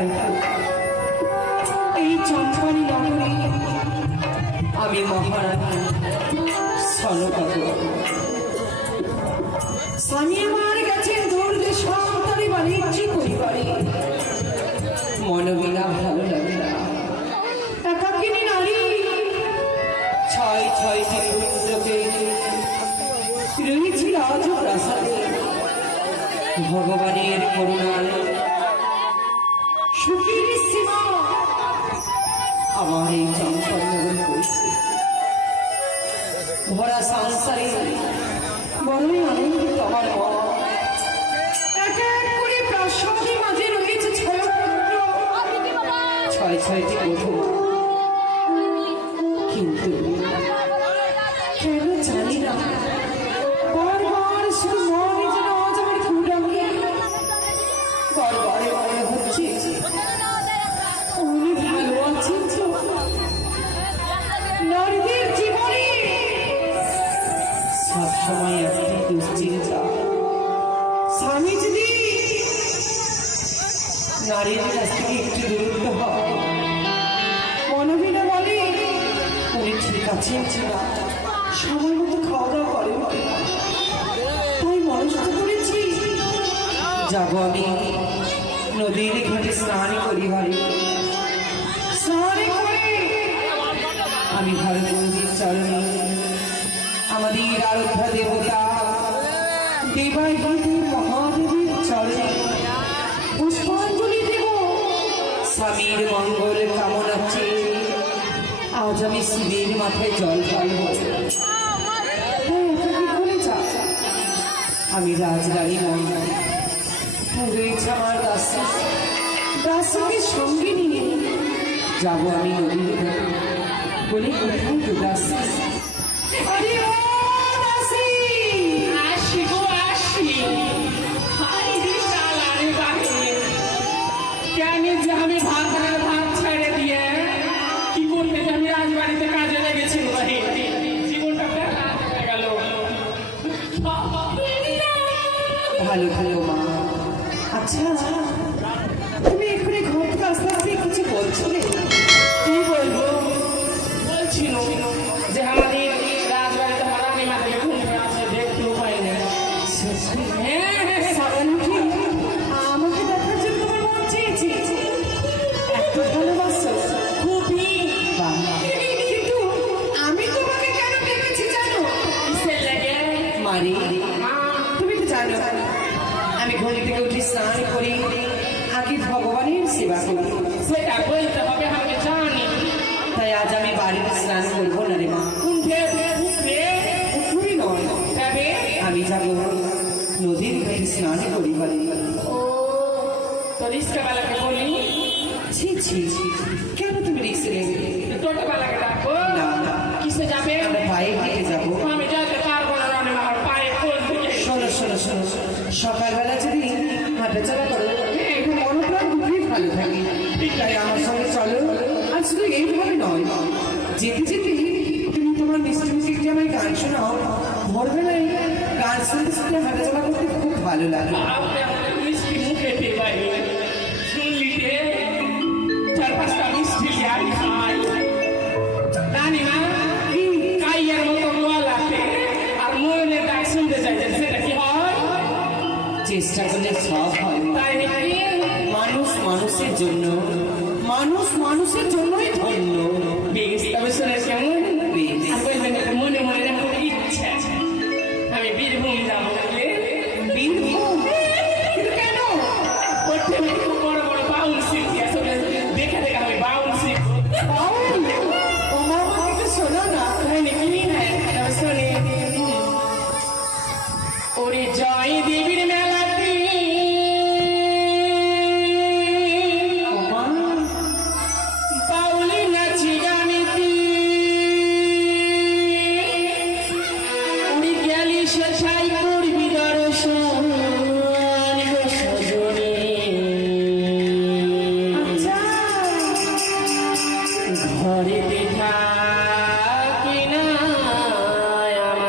তাই এই চম্পানি নগরে আমি মহারানী সনকাগো স্বামী আমার গেছেন দূর দেশান্তরে বাণিজ্য পরিবারে মনোবিনা ভালো লাগে না একাকিনী নারী ছয় ছয়টি পুত্রকে রয়েছে রাজ প্রাসাদে ভগবানের করুণার সুখের সীমা আমার এই চম্পনগর করছে ভরা সংসারে বড়ই আনন্দিত আমার মন এক এক করে প্রাসাদের মাঝে রয়েছে ছয় পুত্র ছয় ছয়টি বধূ কিন্তু কেন জানি না বারবার শুধু মনে যেন আজ আমার খুঁড়াকে বারবারে মনে হচ্ছে উনি ভালো আছেন তো নারীদের জীবনে সবসময় একটি দুশ্চিন্তা স্বামী যদি নারীর কাছ থেকে একটু দূরত্ব হয় মনোবিনা বলে উনি ঠিক আছেন না সময় মতো খাওয়া দাওয়া করে তাই মনস্থ করেছি যাবো আমি নদীর ঘাটে স্নান করি ভাই স্নান করে আমি ভারতবন্দির চরণে আমাদের আরাধ্যা দেবতা দেবাদেবী মহাদেবীর চরণে পুষ্পাঞ্জলি দেব স্বামীর মঙ্গল কামনা চেয়ে আজ আমি শিবের মাথায় জল ঢালব আমি রাজরানী মঙ্গল রয়েছে আমার দাসীকে সঙ্গে নিয়ে যাবো আমি নদীর ঘাটে বলে কোথায় তো দাসী আরে ও দাসী আসি গো আসি হাই রে চালারে বাকি কেন যে আমি ভাত ছেড়ে দিয়ে কি করতে যে আমি রাজবাড়িতে কাজে লেগেছি ভাই জীবনটা বেকার হয়ে গেল ভালো ভালো মা আচ্ছা তুমি এখানে ঘর থেকে আস্তে আস্তে কিছু বলছিলে কি বলবো বলছিল যে আমাদের রাজবাড়িতে হারানি মাঠে ঘুরে আছে দেখতেও পাই না আমাকে দেখার জন্য তোমার মন চেয়েছে এত ভালোবাসো খুবই কিন্তু আমি তোমাকে কেন ডেকেছি জানো কিসের লাগে মারি তুমি তো জানো আমি ঘুম থেকে উঠে স্নান করি আগে ভগবানের সেবা করি সেটা বলতে হবে আমি জানি তাই আজ আমি বাড়িতে স্নান করবো না রে মা পুকুরি নয় তবে আমি যাবো নদীর ঘাটে স্নান করি বাড়ি ও তো রিক্সাওয়ালাকে বলি ছি ছি ছি কেন তুমি রিক্সে নেবে টোটোওয়ালাকে ডাকবো না না কিসে যাবে আমরা পায়ে হেঁটে যাবো আমি যেতে পারবো না রানী আমার পায়ে কোল থেকে শোনো শোনো শোনো সকালবেলা যদি হাঁটাচলা করো একটু মনোপ্রাণ খুবই ভালো থাকে তাই আমার সঙ্গে চলো আর শুধু এইভাবে নয় যেতে যেতে তুমি তোমার মিষ্টি মিষ্টি আমায় গান শোনাও ভোরবেলায় গান শুনতে শুনতে হাঁটাচলা করতে খুব ভালো লাগে আপনি আমাদের মিষ্টি মুখে দেবাই শুনলিতে চার পাঁচটা মিষ্টি আর খাই রানী মা কাইয়ের মতো গলাতে আর মনের ডাক শুনতে চাইছে সেটা কি হয় চেষ্টা করলে সব হয় তাই নাকি মানুষ মানুষের জন্য মানুষ মানুষের জন্যই ধন্য বেশ তবে শুনে কেমন বেশ। আর বলবেন এটা মনে মনে না খুব ইচ্ছা আমি বীরভূম যাবো বলে বীরভূম কিন্তু কেন করতে আমি খুব বড় বড় বাউল শিখছি আসলে দেখে দেখে আমি বাউল শিখবো বাউল ও মা একটু শোনো না তাই নাকি হ্যাঁ তবে শুনে ওরে জয় দেবীর মেলাতে ও মা বাউল নাচি গানেতে উড়ি গেলি সেছাই করবি দর্শন সজনে আচ্ছা ঘরে দেখা কিনা আমার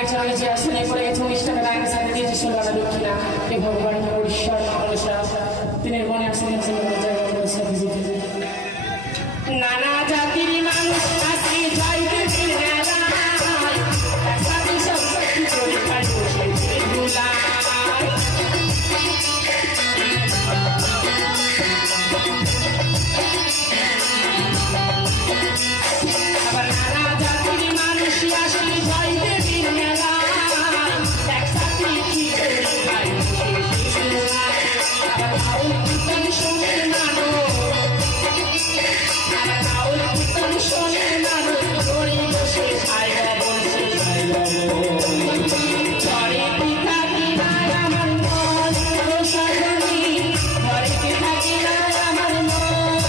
গাড়িটা রয়েছে আসলে পড়ে গেছে 19 টাকা গাড়ির সাথে দিয়েছে 16 টাকা দক্ষিণা এ ভগবান ঈশ্বর মহাবলেশ্বর তিনি মনে আসেন নানা জাতির মানুষ আসি যাইতে মেলায় একসাথে সব শক্তি করে খাই বসে গুলায় আবার নানা জাতির মানুষ আসি যাইতে মেলায় একসাথে কি করে খাই বসে গুলায় আবার আউল কীর্তন শুনে মানুষ শোনে মানুষ ঘরে বসে খাই বলছে ঘরে থাকি না আমার মন সাজনি ঘরে থাকি না আমার মন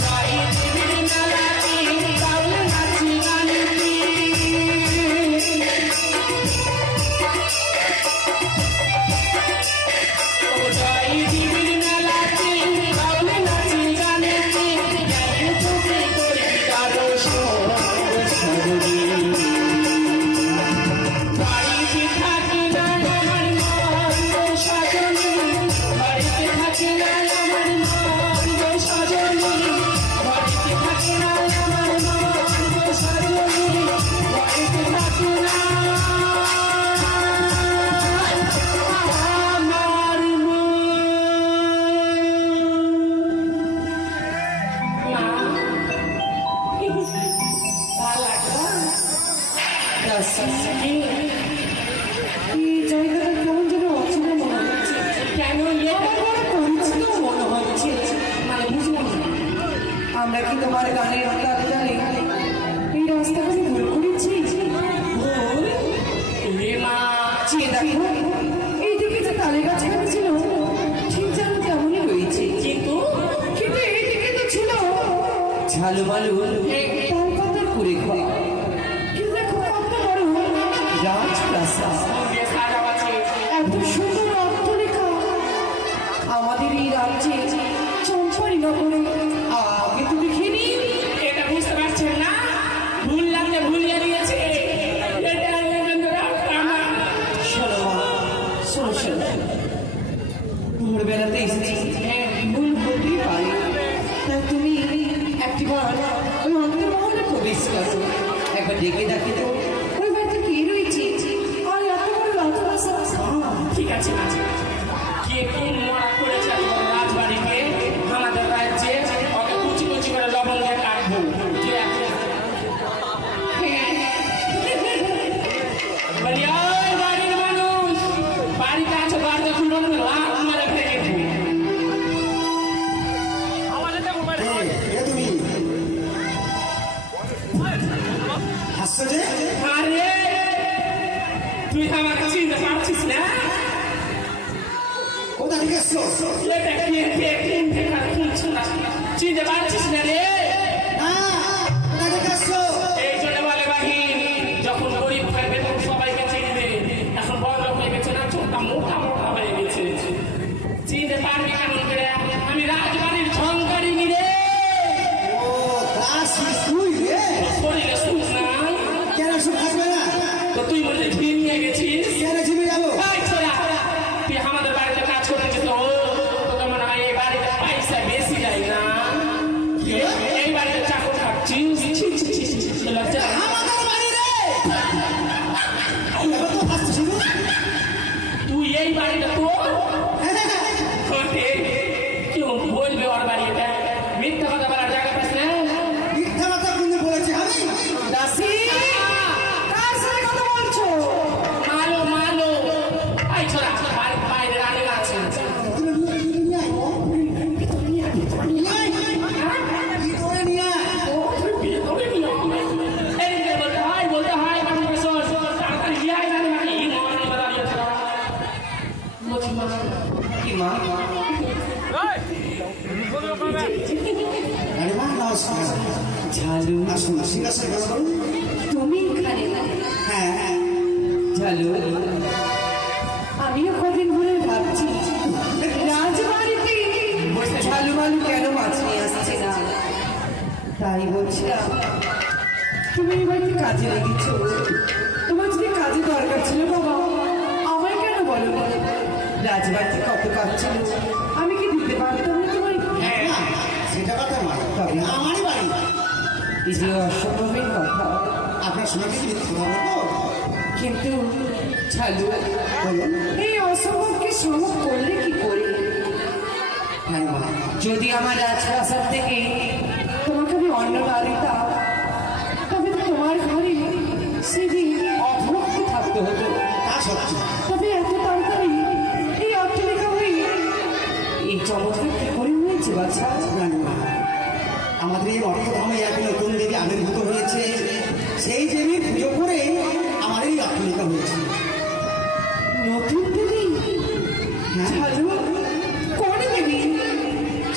জয় দেবীর মেলাতে বাউল নাচি গানি জয় দেবীর মেলাতে বাউল নাচি গানি বাড়িতে থাকি না আমার মন সাজনি বাড়িতে থাকি না আমার মন সাজনি বাড়িতে থাকি না আমার মন সাজনি বাড়িতে থাকি না আমার মা এই জায়গাটা কেমন যেন অচেনা মনে হচ্ছে। কেন আমার বড় পরিচিত মনে হচ্ছে। মানে বুঝলাম না আমরা কি তোমার গানের তালে তালে এই রাস্তাগুলো ভুল করেছি? ভুল রে মা চেয়ে দেখো, এইদিকে যে তালে গাছখানা ছিল ঠিক যেন তেমনই রয়েছে, কিন্তু কিন্তু এইদিকে তো ছিল ঝালুমালু তাল পাতার কুড়ে ঘর। কিন্তু দেখো কত বড় রাজপ্রাসাদ, সাজা আছে এত সুন্দর অট্টালিকা আমাদের এই রাজ্যে চম্পারি নগরে আগে তো দেখিনি। এটা বুঝতে পারছেন না ভুল লাগলে ভুলিয়ে দিয়েছে এটা আমার শোনো মা, শোনো শোনো, ভোরবেলাতে এসেছি, ভুল হতেই পারে, তাই তুমি একটিবার ওই অন্তর্মহলে প্রবেশ করো, একবার ডেকে দেখে তো ওই বাড়িতে কে রয়েছে আর এত বড় রাজপ্রাসাদ। ঠিক আছে না কে কোন মরা করেছে রাজবাড়িকে আমাদের রাজ্যে ওকে কুচি কুচি করে লবণ দিয়ে কাটবো কে আছে? বলি ওই বাড়ির মানুষ বাড়িতে আছে দরজা খুলবো না লাখ মেরে ফেলে দেবো তুমি হাসছো যে? আরে তুই আমাকে চিনতে পারছিস না কোথা থেকে এসছো? এটা চিনতে পারছিস না রে কোথা থেকে এসছো? এই জন্য বলে বাহিন যখন গরিব থাকবে তখন সবাইকে চিনবে এখন বড় লোক হয়ে গেছে না চোখটা মোটা মোটা হয়ে গেছে চিনতে পারবি কেমন করে আমি রাজবাড়ির ঝঙ্কারিনি রে ও দাসী তুই রে? শরীরে সুখ নাই কেন সুখ থাকবে না? তো তুই বললে ঝিম নিয়ে গেছিস কেন জিমে যাবো? এই ছোড়া, তুই আমাদের বাড়িতে কাজ করেছিস তো তোকে মনে হয় এই বাড়িতে পয়সা বেশি যায় না এই বাড়িতে চাকর থাকছিস ছি, ছি, ছি, ছি, ছি, লজ্জা লাগে না? আমাদের বাড়ি রে! এবার তো হাসছিস শুধু? তুই এই বাড়িটা তো কেউ বলবে ওর বাড়িটা মিথ্যা কথা বলার জায়গা পাস না মিথ্যা কথা কোনদিন বলেছি আমি? দাসী, কার সাথে কথা বলছো? মালো মালো এই ছোড়া বাড়ির বাইরে রানী আছে তুমি নিয়ে আয়। নিয়ে আয়। ভিতরে নিয়ে আয়। ভিতরে নিয়ে আয়। এদিকে বলতে হয় বাড়ি বসো তাড়াতাড়ি গিয়ে আয় রানী বাড়ি মহারানী বাড়ি আছে বলছি মা কি মা? আরে মা, নমস্কার। ঝালু, আসুন, সিংহাসনে বসো। তুমি এখানে? হ্যাঁ, ঝালু, আমিও কদিন ধরে ভাবছি রাজবাড়িতে ঝালুমালু কেন মাছ নিয়ে আসছে না, তাই বলছিলাম তুমি এই বাড়িতে কাজে লেগেছো, তোমার রাজবাড়িতে কত কাজ ছিল, আমি কি দিতে পারতাম না তোমায়? হ্যাঁ না, সেটা কথা নয়। তবে আমারই বাড়ি। এই যে অসম্ভবের কথা, আপনার সঙ্গে কি মিথ্যে কথা বলবো? কিন্তু ছালু, বলুন। এই অসম্ভবকে সম্ভব করলে কি করে? হ্যাঁ মা, যদি আমার রাজপ্রাসাদ থেকে তোমাকে আমি অন্য না দিতাম, তবে তো তোমার ঘরে সেদিন অভক্ত থাকতে হতো। তা সত্যি। তবে এত তাড়াতাড়ি এই অট্টালিকা হয়ে এই চমৎকার কি করে হয়েছে বাচ্চা? জানি মা, আমাদের এই অর্থধামে এক নতুন দেবী আবির্ভূত হয়েছে। সেই দেবীর পুজো করে আমার এই অট্টালিকা হয়েছে। নতুন দেবী? হ্যাঁ, ছালু, কোন দেবী?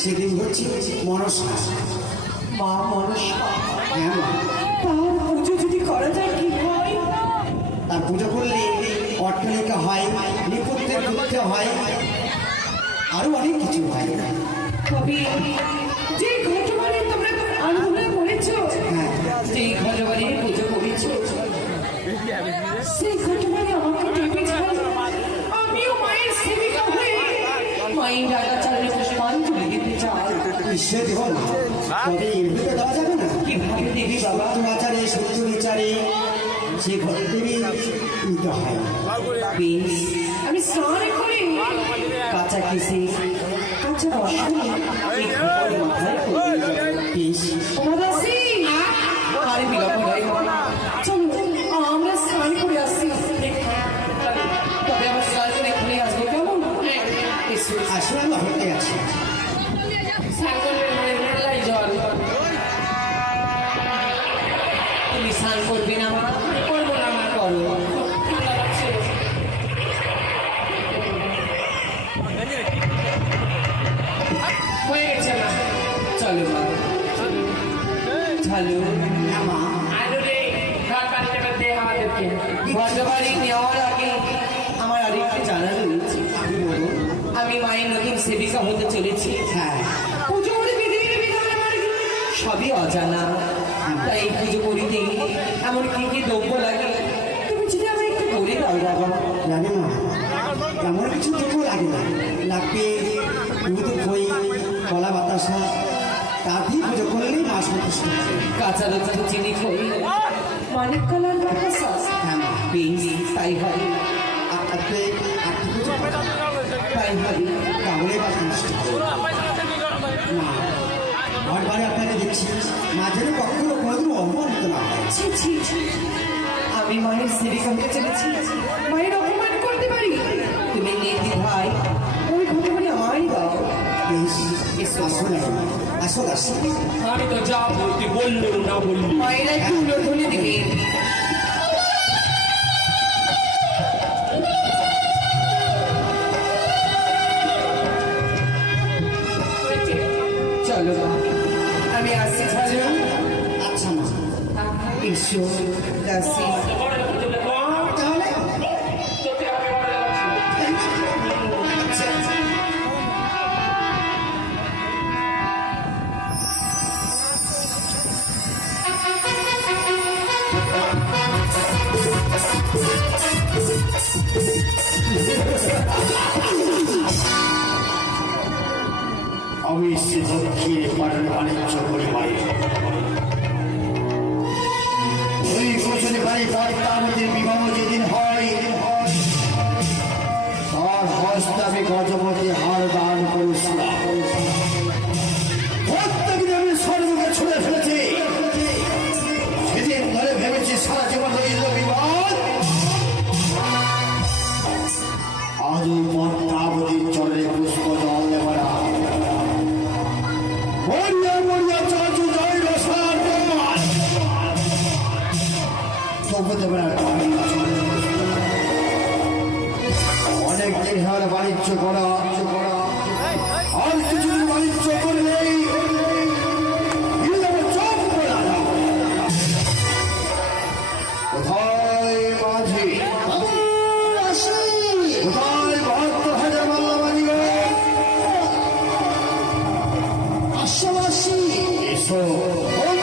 সেদিন হচ্ছে মনসা। মা মনসা। হ্যাঁ মা, তার পুজো যদি করা যায় কি হয়? তার পুজো করলে অট্টালিকা হয়, নিপুত্রের পুত্র হয়, আরো অনেক কিছু হয়। তবে যে ঘটবারে তোমরা আন্দোলন করেছো, হ্যাঁ, যে ঘটবারে পুজো করেছো, সেই ঘটবারে আমাকে ডেকেছিল। আমিও মায়ের সেবিকা হয়ে মায়ের রাগা চালে পুষ্পাঞ্জলি দিতে চাই। নিশ্চয় দেব না। তবে এমনিতে দেওয়া যাবে না। কিভাবে দেবী বাবা? সত্য আচারে সত্য বিচারে সে ঘর দেবী নিতে হয়। বেশ, আমি স্নান করে কাঁচা কেসে কাঁচা রসুন এই ঘটবারে মাথায় পরিয়ে দেব। বেশ, উমাদাসী, আরে বিলম্ব নয়, চলো আমরা স্নান করে আসছি। তবে আমার স্নান করে এখানে আসবো, কেমন? এসো। আসলে আমি হতে আছি। তুমি স্নান করবে না মা? করবো না মা, করো। হয়ে গেছে মা। চলো মা। চলো। হ্যাঁ মা, আলু রে, ঘর বাড়িতে দে আমাদেরকে। ঘটবাড়ি নেওয়ার আগে আমার আরেকটা জানা রয়েছে। আপনি বলুন। আমি মায়ের নতুন সেবিকা হতে চলেছি। হ্যাঁ, পুজোর বিধি বিধান আমার সবই অজানা। তাই এই পুজো করিতে এমন কি কি দ্রব্য লাগে তুমি যদি আমার একটু বলে দাও বাবা। জানি না, এমন কিছু দুটো লাগে না। লাগবে দুধ, খই, কলা, বাতাসা। তা দিয়ে পুজো করলেই মা সন্তুষ্ট হবে। কাঁচা দুধ, চিনি, খই, মানিক কালার বাতাসা। হ্যাঁ মা, বেশ, তাই হবে, আপনি আপনি পুজো করেন। তাই হবে। তাহলে বা সন্তুষ্ট হবে। মা, ঘর বাড়ি আপনাকে দেখছি, মা যেন কখনো কোনোদিন অপমানিত না হয়। ছি, ছি, ছি। আমি মায়ের সেবিকা হতে চলেছি, মায়ের অপমান করতে পারি? তুমি নেতি ভাই, ওই ঘটনাটি আমারই দাও। বেশ, আসুন আসুন আসুন। আমি তো যা বলতে বললো না বললি। মায়েরা একটু উলোধনে দিবে। চলো মা, আমি আসছি। ছাড়ো। আচ্ছা মা, এসো দাসী। তাহলে আচ্ছা, আমি সে দক্ষিণে পাঠানো বাণিজ্য করি মায়ের ওই গোচরে বাড়ি আমাদের বিবাহ যেদিন হয় তার হস্তে আমি গজপতি হার দান করেছিলাম। প্রত্যেকদিন আমি স্বর্গকে ছুড়ে ফেলেছি। সেদিন ধরে ভেবেছি সারা জীবন রইল বিবাদ। আজ ওই পদ্মাবতীর চরণে পুষ্প জল দেওয়া মরিয়া মরিয়া চাচু জয় রসার তবু দেবে না। অনেক দিন হল বাণিজ্য করা আর কিছুদিন বাণিজ্য করলেই চোখ পড়া কোথায় মাঝি, কোথায় ৭২,০০০ মাল্লাবাড়ি আশাবাসী এসো। ও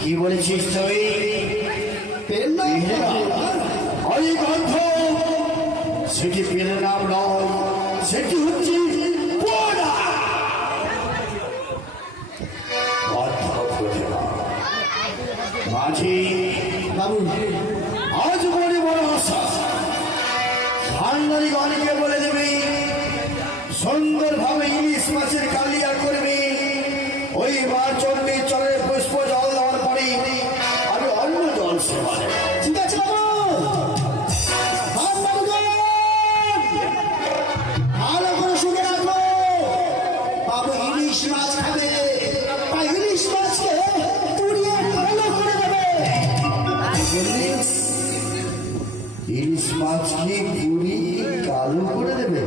কি বলেছিস তুই? পেন না ওই গ্রন্থ সেটি পেলে নাম নয়, সেটি হচ্ছে পোড়া। মাঝি বাবু, আজ মনে বড় আশা, ভান্ডারি গণকে বলে দেবে সুন্দরভাবে ইলিশ মাছের কালিয়া করবে। ওই মা চন্ডী চলের পুষ্প জল দেওয়ার পরে আমি অন্য জল সেবা দেব। ঠিক আছে বাবু। ভালো করে শুনে রাখবো, বাবু ইলিশ মাছ খাবে, তাই ইলিশ মাছকে পুড়িয়ে কালো করে দেবে। ইলিশ মাছকে পুরি কালো করে দেবে?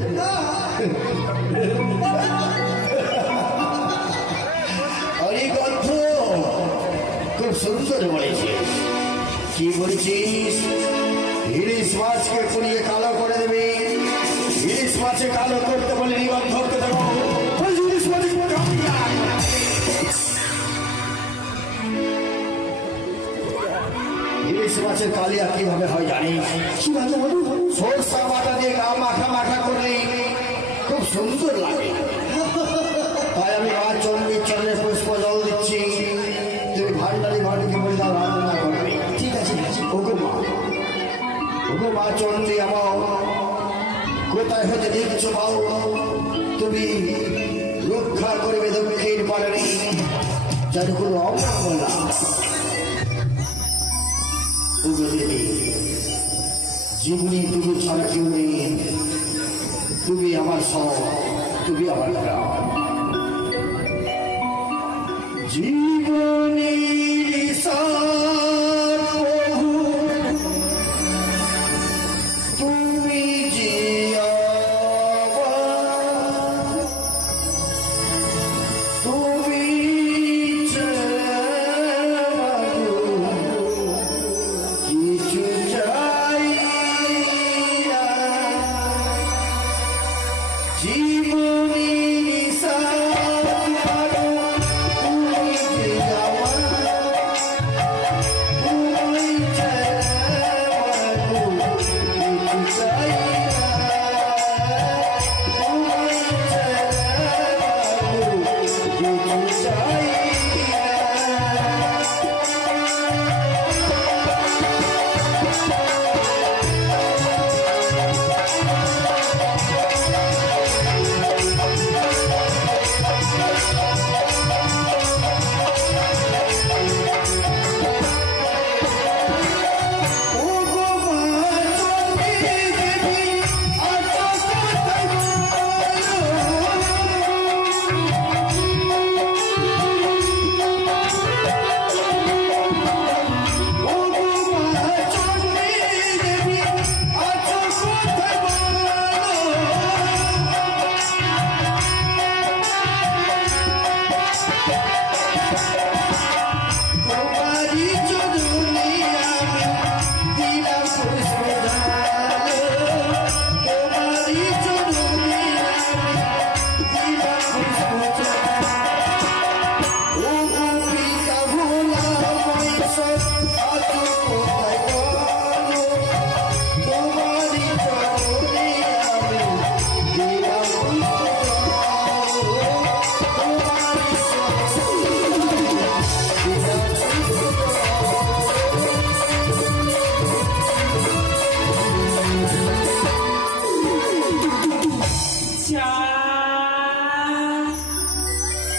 আরে গল্প খুব সুন্দর বলেছিস। কি বলছিস? ইলিশ মাছকে পুড়িয়ে কালো করে দেবে? ইলিশ মাছে কালো করতে বলে নিবন্ধকে দেবো। ইলিশ মাছকে ইলিশ মাছের কালিয়া কিভাবে হয় জানিস? কি ভালো বাবু? সরষা বাটা দিয়ে গা মাখা মাখা করলে খুব সুন্দর লাগে। তাই আমি মা চন্ডীর চরণে পুষ্প জল দিচ্ছি, তুমি ভান্ডারি ঘরকে বলে দাও রান্না করবে। ঠিক আছে। ওগো মা চন্ডী আমার কোথায় হতে দেখছো পাও, তুমি রক্ষা করবে দক্ষিণ পাড়ানি, যেন কোনো অমঙ্গল না। ওগো দেবী, জীবনী তুমি ছাড়া কেউ নেই, তুমি আমার সব, তুমি আমার প্রাণ। জীবনীর সার প্রভু, তুমি যে আমার, তুমি কিছু চাই না। জীবনীর সার তুমি যে আমার, তুমি কিছু চাই না, কিছু চাই না।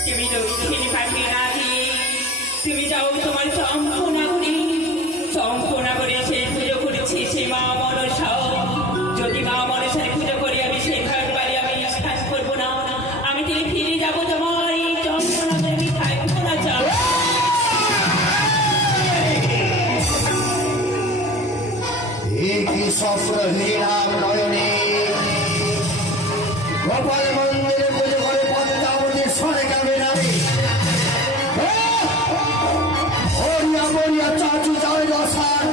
তুমি দক্ষিণ পাখি নাথি, তুমি যাও তোমার চম্পনাগরী, চম্পনাগরী সেই পুজো করেছি সেই মা মনসা। যদি মা মনসার পুজো করি আমি সেই ঘর বাড়ি আমি স্থান করবো না, আমি তিনি ফিরে যাবো তোমার এই চম্পনাগরে, আমি থাকবো না। চাও একই স্বপ্ন হীরাম নয়নে গোপাল মন্দিরে পুজো করে পদ্মাবতী সরে যাবে নামে ওরিয়া মরিয়া চাচু যায় রসার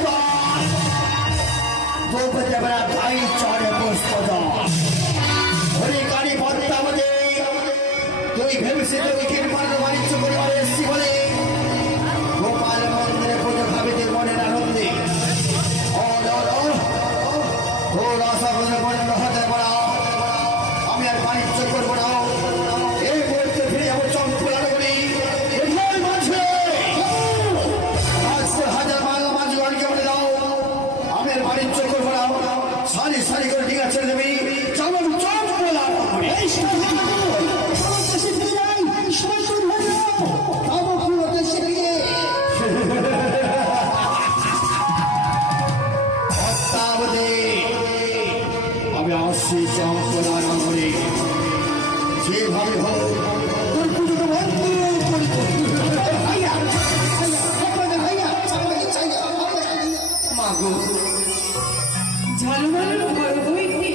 দ্রৌপদী বেড়া ভাই চড়ে পুষ্প হরি কালী পদ্মাবতী ভালোবাসা বলে বন্ধ হতে পারা আমি আর বাণিজ্য করবো না এই মুহূর্তে ফিরে যাবো চম্পলা নগরী এখানে মাঝে আজকে হাজার বাংলা মাঝগানকে বলে দাও আমি আর বাণিজ্য করবো না সারি সারি করে ঠিক আছে দেবী চলো চম্পলা নগরী আমি আসছি চম্পলা নগরী যেভাবে হোক তোর পুজোটা বন্ধ করে মাগো ঝালুমালু ঘর হইতে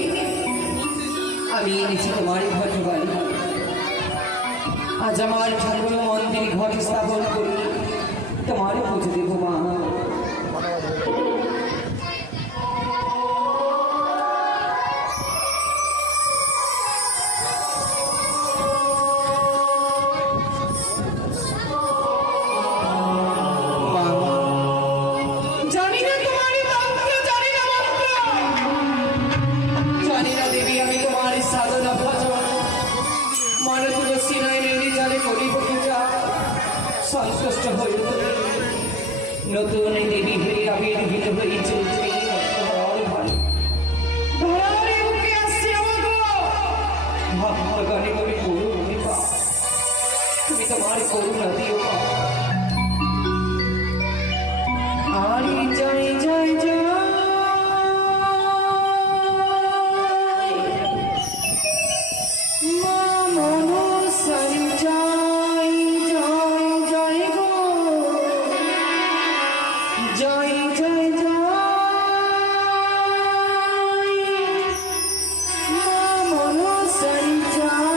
আমি এনেছি তোমারই ঘটে বাড়ি। আজ আমার ঠাকুর মন্দির ঘরে স্থাপন করি তোমারও পুজো দেবো মা। জানি না তোমারই মন্ত্র, জানি না মন্ত্র, জানি না দেবী আমি তোমার সাধনা ভজন মনে তুলসী নয়নে জানে করিব পূজা সন্তুষ্ট হইল নতুন দেবী হয়ে আবির্ভূত হয়ে চলছে ধরারে মুখে আসছে আমার ভক্তগণে তুমি করুণী পা তুমি তোমার করুণা দিও মা। আরে জয় জয় জয় মা মনসারি জয় জয় জয় গো জয় জয় জয় মা মনসারি জয়।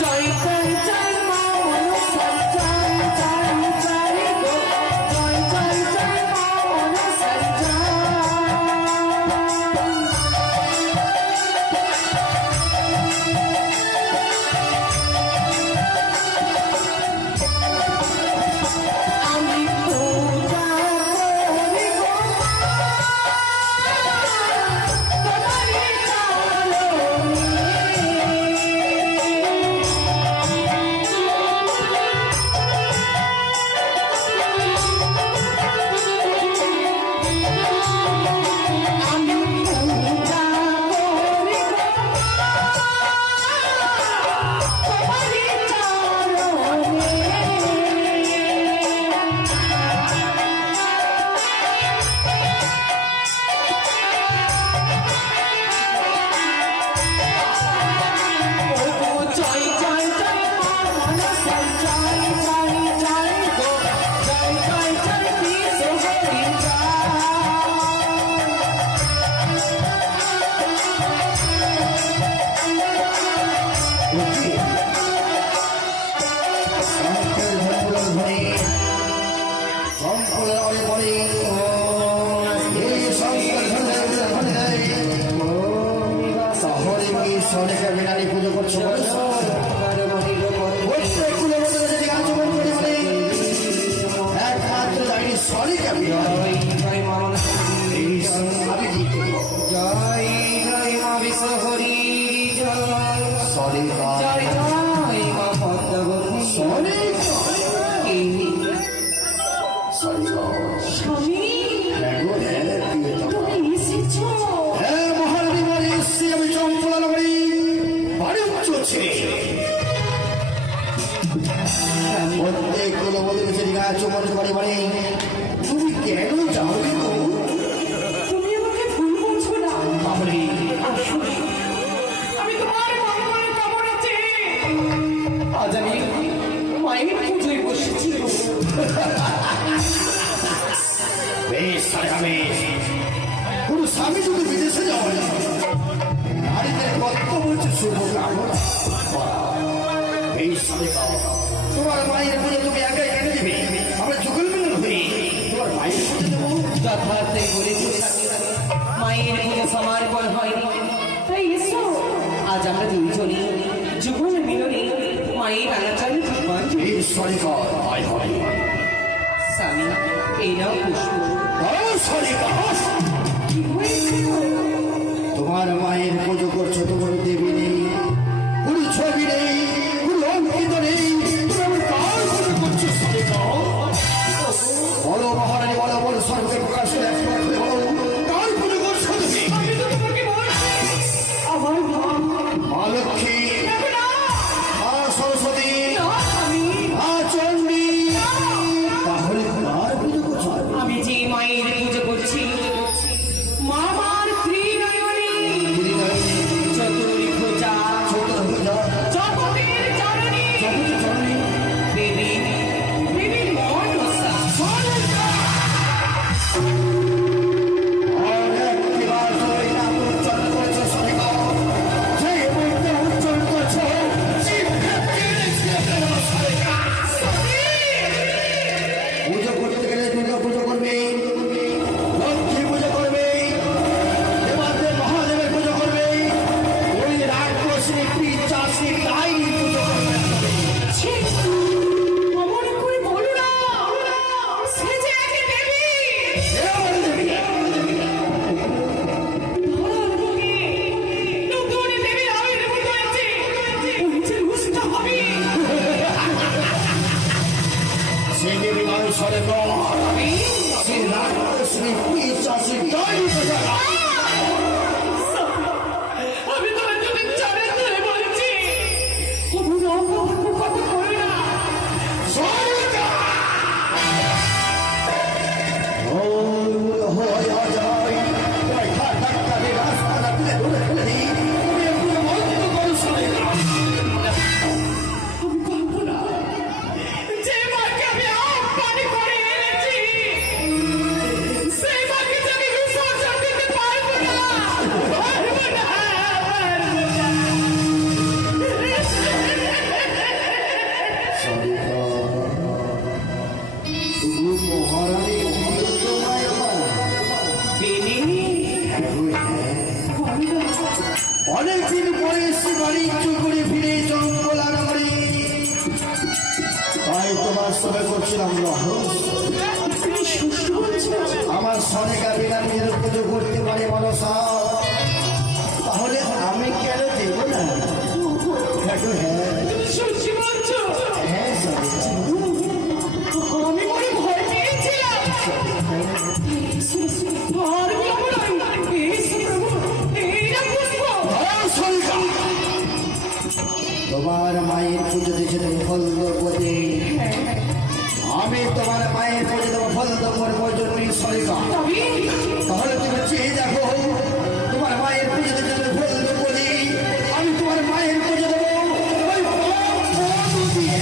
জয় জয় জয় মা মনসারি জয় জয় জয় গো জয় জয় জয় মা মনসারি জয়। আমি পূজা করি গো তোমারই চরণে। আমি পূজা করি গো তোমারই চরণে। জয় জয় জয় মা মনসারি জয় জয় জয় গো জয় জয় জয় বিশ্বহরি জয়। পুজো করছো একমাত্র জানি সরি যাবি জয় মা মনসারি আমি জিতে জয় জয় মা বিশ্বহরি জয় সরি জয় জয় মা পদ্মাবতী। সরি এই সরি স্বামী তুমি এসেছো। হ্যাঁ মহারানী বাড়ি এসছি আমি চম্পলা নগরী বাড়ি চলছে প্রত্যেক কুলবধূ সেদিকে চমন বাড়ি বাড়ি তুমি কেন যাও তুমি আমাকে ভুল বলছো না। বাবরি আসলে আমি তোমার মঙ্গল কামনাতে আজ আমি মায়ের পুজোয় বসেছি। বেশ বেশ কোনো স্বামী যদি বিদেশে যাওয়া নারীদের কর্তব্য হচ্ছে শুভ কামনা বেশ তোমার মায়ের আজ আমরা দুইজনে যুগল মিলনে মায়ের আনাচারে ভগবান ঈশ্বরিকা আয় হয় স্বামী এই নাও পুষ্প ঈশ্বরিকা কি হয়েছে গো? তোমার মায়ের পুজো করছো, তোমার দেবী নেই, কোনো ছবি নেই, কোনো অঙ্কিত নেই, তুমি কার পুজো করছো ঈশ্বরিকা? বলো মহারানী, বলো বলো, স্বর্গের প্রকাশ করে একমাত্র বলো, কার পুজো করছো তুমি? আমি তো তোমাকে বলছি আমার মা মা লক্ষ্মী, মা সরস্বতী, না, আমি মা চণ্ডী, তাহলে কার পুজো করছো? আমি যে মায়ের পুজো করছি মামার ত্রিনয়নী চতুর্ভুজা চতুর্ভুজা, জগতের জননী জগতের জননী, দেবী দেবী মনসা আর একটিবার তুমি নাম উচ্চারণ করেছো ঈশ্বরিকা। যে মুহূর্তে উচ্চারণ করছো, পুজো করতে গেলে দুর্গা পুজো করবে, লক্ষ্মী পুজো করবে, দেবাদেব মহাদেবের পুজো করবে, ওই রাক্ষসী পিশাচী ডাইনি পুজো করবে। অমন করে বলো না সে যে একে দেবী এবার দেবী, ধরার বুকে নতুন দেবীর আবির্ভূত হয়েছে ওই যে রুষ্ট হবে সে দেবী নয় ঈশ্বরিকা, সে রাক্ষসী পিশাচী ডাইনি পুজো। আমি তোমার যদি চলে ধরে বলছি কবু রঙ্গ কথা বলো না ঈশ্বরিকা! আমি পারবো না যে মাকে আমি আহ্বান করে এনেছি সেই মাকে যে আমি বিসর্জন দিতে পারবো না পারবো না অনেকদিন পরে এসে বাণিজ্য করে ফিরে জঙ্গল আর করে, তাই তোমার সঙ্গে করছিলাম আমার সনেকা বিনা নিজের পুজো করতে পারে মনসা, তাহলে আমি কেন দেব না? একটু হ্যাঁ সত্যি বলছো হ্যাঁ সনেকা। আমি মনে ভয় পেয়েছিলাম আর বিলম্ব নয় এসো প্রভু এই না পুষ্প সনেকা, তোমার মায়ের পুজো দিয়েছে তুমি ফল দেবতে, আমি তোমার মায়ের পুজো দেবো ফল দেবো জন্যই সনেকা। তবে তাহলে তুমি চেয়ে দেখো, তোমার মায়ের পুজো দিতে তুমি ফল দেবো বলি, আমি তোমার মায়ের পুজো দেবো ওই ফল দিয়ে।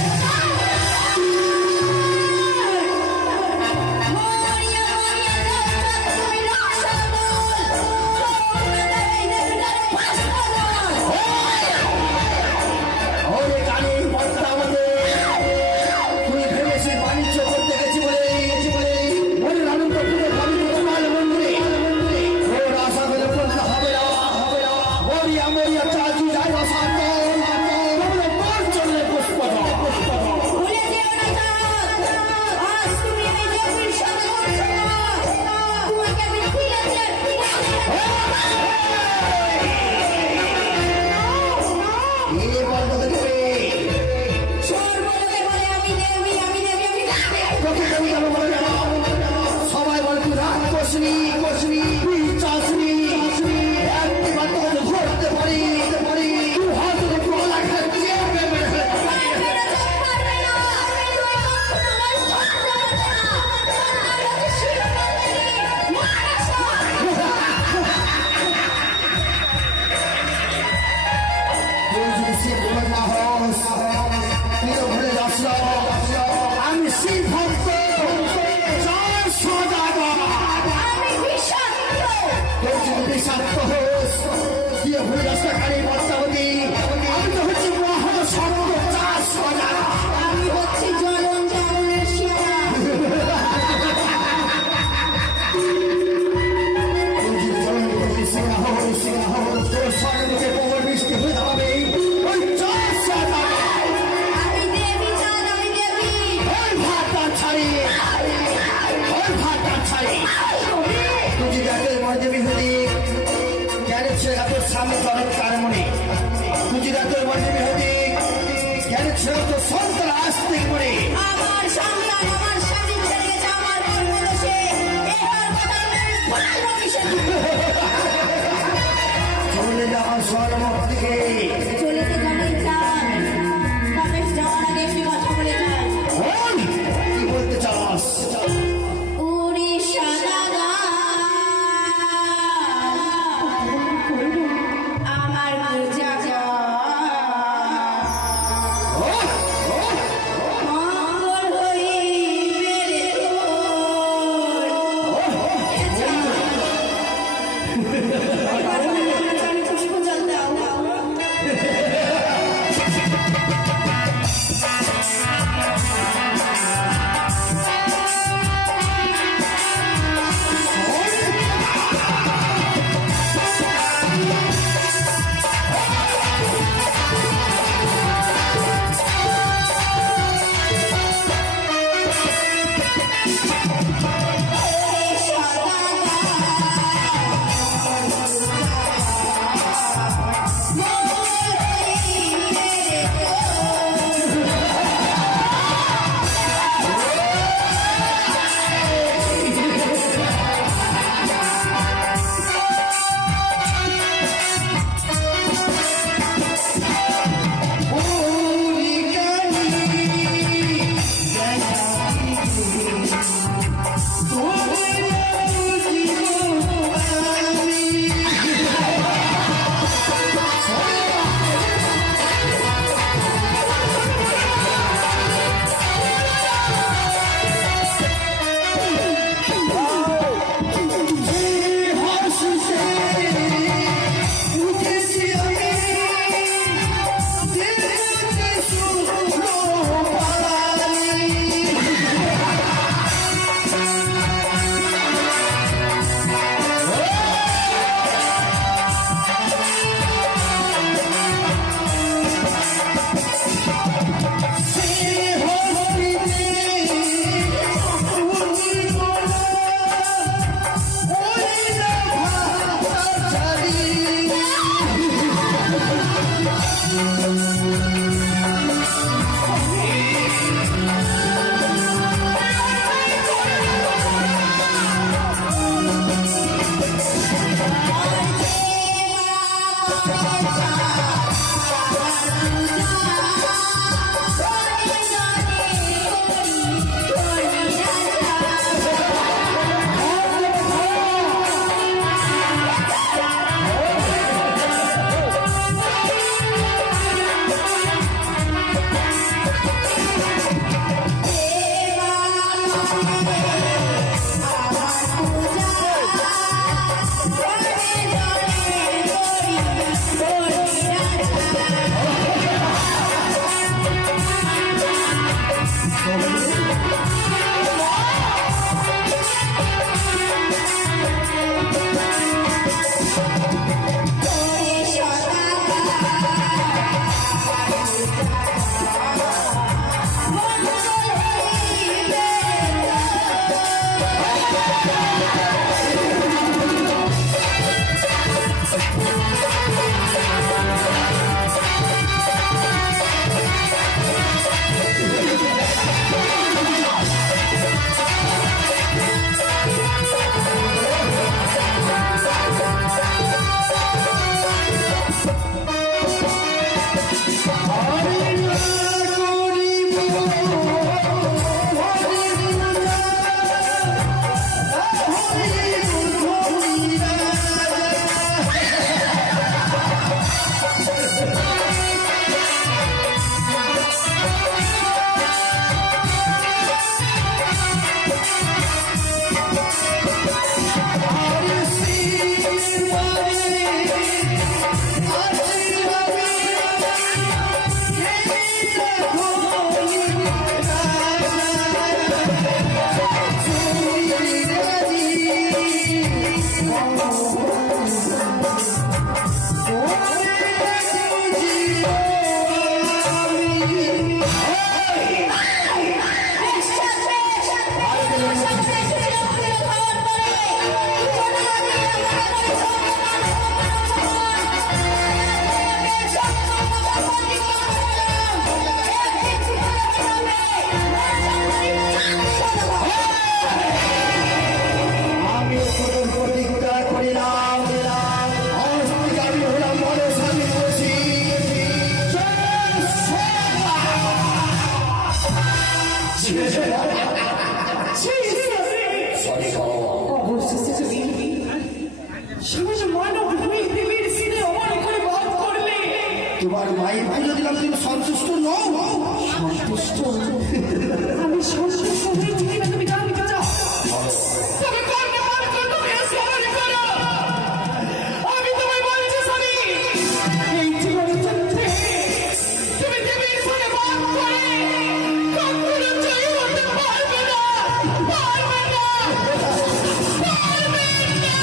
ওরে কানের পর্দা আমাদের, তুই ভেবেছি বাণিজ্য করতে গেছি বলে ওরে রানুর পুজো ভাবি তোমার মন্দিরে ওর আশা করে পূর্ণ হবে না, হবে না। সরি করো অবশেষে তুমি সামান্য মানব হয়ে দেবীর সিনে অমন করে বধ করলে। তোমার মায়ের পুজো দিলাম, তুমি সন্তুষ্ট নও? সন্তুষ্ট? আমি সন্তুষ্ট হয়েছি কিনা তুমি জানতে চাও? তবে কর্মে মান করো, তুমি স্মরণ করো। আমি তোমায় বলছি শনি, এই জীবনে যুদ্ধে তুমি দেবীর সঙ্গে বধ করে কখনো জয়ী হতে পারবে না, পারবে না, পারবে না।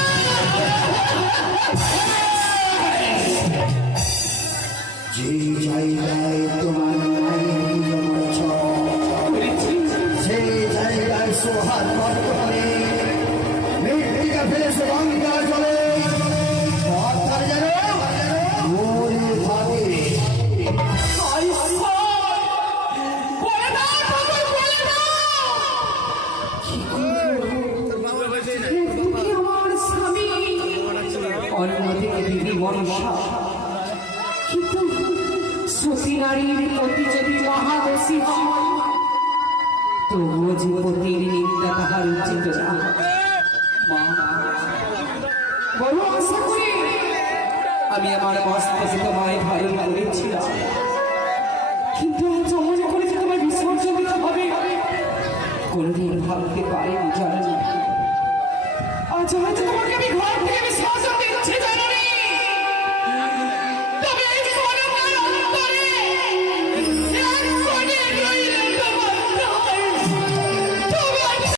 যে জায়গায় তোমার মায়ের পুজো করেছ, সেই জায়গায় সোহাগ বর্তমানে মৃত্তিকা ফেলেছে গঙ্গা জলে, অর্থাৎ যেন মরে থাকে। কিন্তু সতী নারীর প্রতি যদি মহাদোষী হয়, তবুও যে পতির নিন্দা তাহার উচিত না। মা, বড় আশা করি আমি আমার মস্তকে তোমায় ভালো করেছিলাম, কিন্তু আজ মনে করে যে তোমায় বিসর্জন দিতে হবে কোনদিন ভাবতে পারিনি। জানি আজ হয়তো তোমাকে আমি ঘর থেকে বিসর্জন দিচ্ছি, জানো?